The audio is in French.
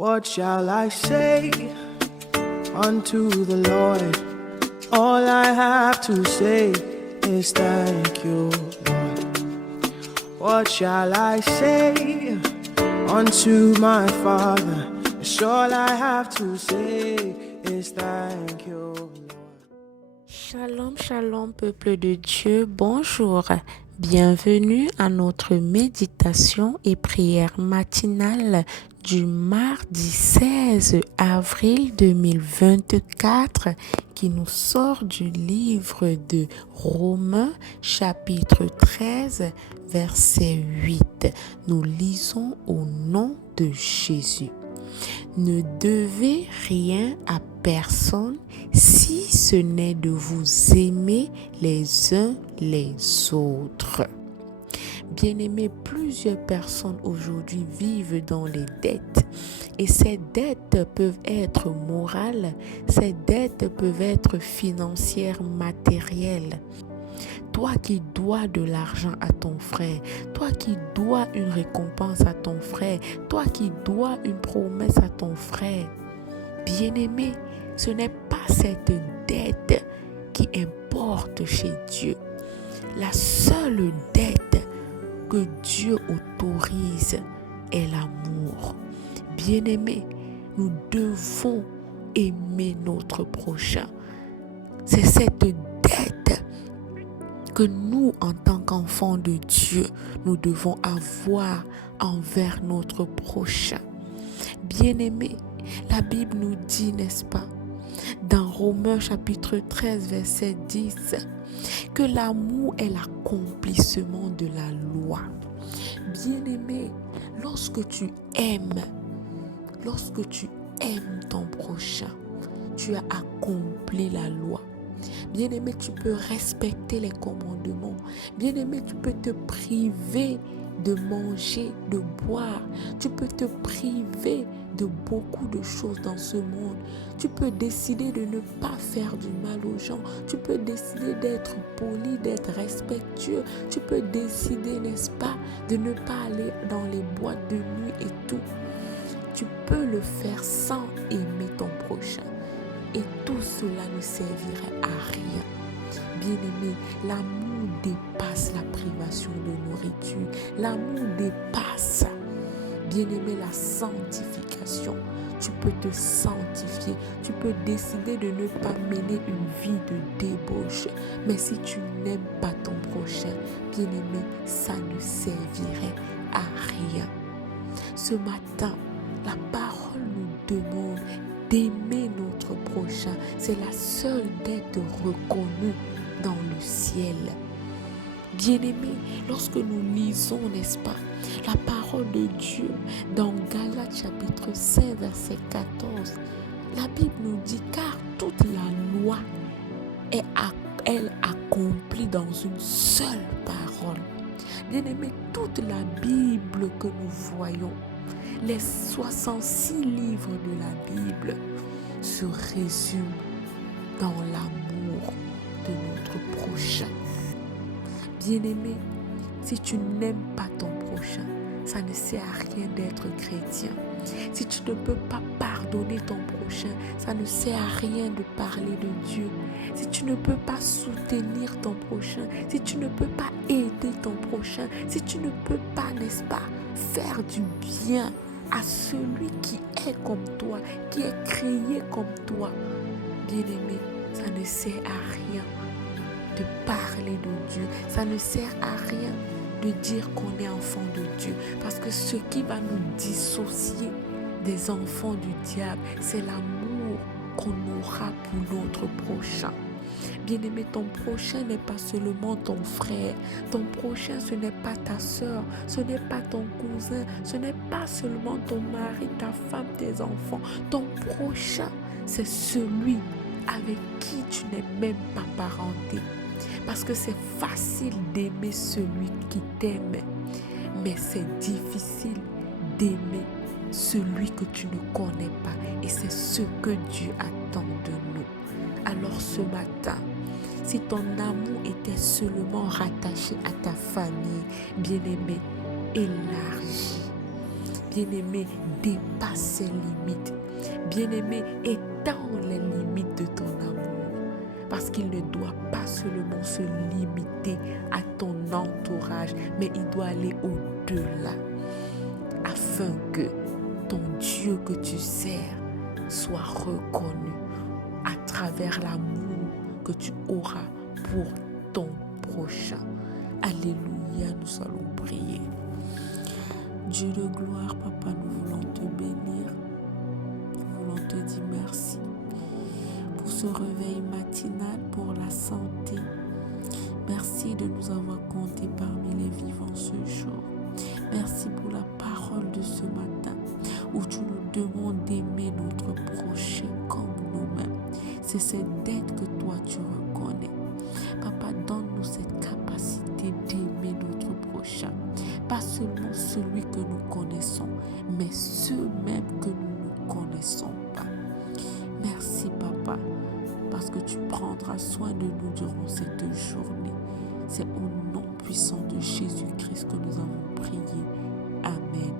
What shall I say unto the Lord? All I have to say is thank you, Lord. What shall I say unto my Father? All I have to say is thank you, Lord. Shalom, shalom, peuple de Dieu, bonjour. Bienvenue à notre méditation et prière matinale du mardi 16 avril 2024 qui nous sort du livre de Romains chapitre 13 verset 8. Nous lisons au nom de Jésus. Ne devez rien à personne si ce n'est de vous aimer les uns les autres. Bien-aimés, plusieurs personnes aujourd'hui vivent dans les dettes et ces dettes peuvent être morales, ces dettes peuvent être financières, matérielles. Toi qui dois de l'argent à ton frère, toi qui dois une récompense à ton frère, toi qui dois une promesse à ton frère, bien-aimé, ce n'est pas cette dette qui importe chez Dieu. La seule dette que Dieu autorise est l'amour. Bien-aimé, nous devons aimer notre prochain. C'est cette dette que nous, en tant qu'enfants de Dieu, nous devons avoir envers notre prochain. Bien-aimés, la Bible nous dit, n'est-ce pas, dans Romains chapitre 13, verset 10, que l'amour est l'accomplissement de la loi. Bien-aimé, lorsque tu aimes ton prochain, tu as accompli la loi. Bien-aimé, tu peux respecter les commandements. Bien-aimé, tu peux te priver de manger, de boire. Tu peux te priver de beaucoup de choses dans ce monde. Tu peux décider de ne pas faire du mal aux gens. Tu peux décider d'être poli, d'être respectueux. Tu peux décider, n'est-ce pas, de ne pas aller dans les boîtes de nuit et tout. Tu peux le faire sans aimer ton prochain. Et tout cela ne servirait à rien. Bien-aimé, l'amour dépasse la privation de nourriture. L'amour dépasse, bien-aimé, la sanctification. Tu peux te sanctifier. Tu peux décider de ne pas mener une vie de débauche. Mais si tu n'aimes pas ton prochain, bien-aimé, ça ne servirait à rien. Ce matin, la parole nous demande d'aimer notre prochain. C'est la seule dette reconnue dans le ciel. Bien-aimés, lorsque nous lisons, n'est-ce pas, la parole de Dieu dans Galates chapitre 5, verset 14, la Bible nous dit, car toute la loi est elle accomplie dans une seule parole. Bien-aimés, toute la Bible que nous voyons, les 66 livres de la Bible se résument dans l'amour de notre prochain. Bien-aimé, si tu n'aimes pas ton prochain, ça ne sert à rien d'être chrétien. Si tu ne peux pas pardonner ton prochain, ça ne sert à rien de parler de Dieu. Si tu ne peux pas soutenir ton prochain, si tu ne peux pas aider ton prochain, si tu ne peux pas, n'est-ce pas, faire du bien à celui qui est comme toi, qui est créé comme toi, bien-aimé, ça ne sert à rien de parler de Dieu. Ça ne sert à rien de dire qu'on est enfant de Dieu. Parce que ce qui va nous dissocier des enfants du diable, c'est l'amour qu'on aura pour notre prochain. Bien-aimé, ton prochain n'est pas seulement ton frère. Ton prochain, ce n'est pas ta soeur. Ce n'est pas ton cousin. Ce n'est pas seulement ton mari, ta femme, tes enfants. Ton prochain, c'est celui avec qui tu n'es même pas parenté. Parce que c'est facile d'aimer celui qui t'aime. Mais c'est difficile d'aimer celui que tu ne connais pas. Et c'est ce que Dieu attend de nous. Alors ce matin, si ton amour était seulement rattaché à ta famille, bien-aimé, élargis. Bien-aimé, dépasse ses limites. Bien-aimé, étends les limites de ton amour. Parce qu'il ne doit pas seulement se limiter à ton entourage, mais il doit aller au-delà. Afin que ton Dieu que tu sers soit reconnu à travers l'amour que tu auras pour ton prochain. Alléluia, nous allons prier. Dieu de gloire, Papa, nous voulons te bénir. Nous voulons te dire merci pour ce réveil matinal, pour la santé. Merci de nous avoir comptés parmi les vivants ce jour. Merci pour la parole de ce matin où tu nous demandes d'aimer notre prochain comme nous-mêmes. C'est cette dette que toi tu reconnais. Papa, donne-nous cette capacité d'aimer notre prochain. Pas seulement celui que nous connaissons, mais ceux même que nous ne connaissons pas. Merci, Papa, parce que tu prendras soin de nous durant cette journée. C'est au nom puissant de Jésus-Christ que nous avons prié. Amen.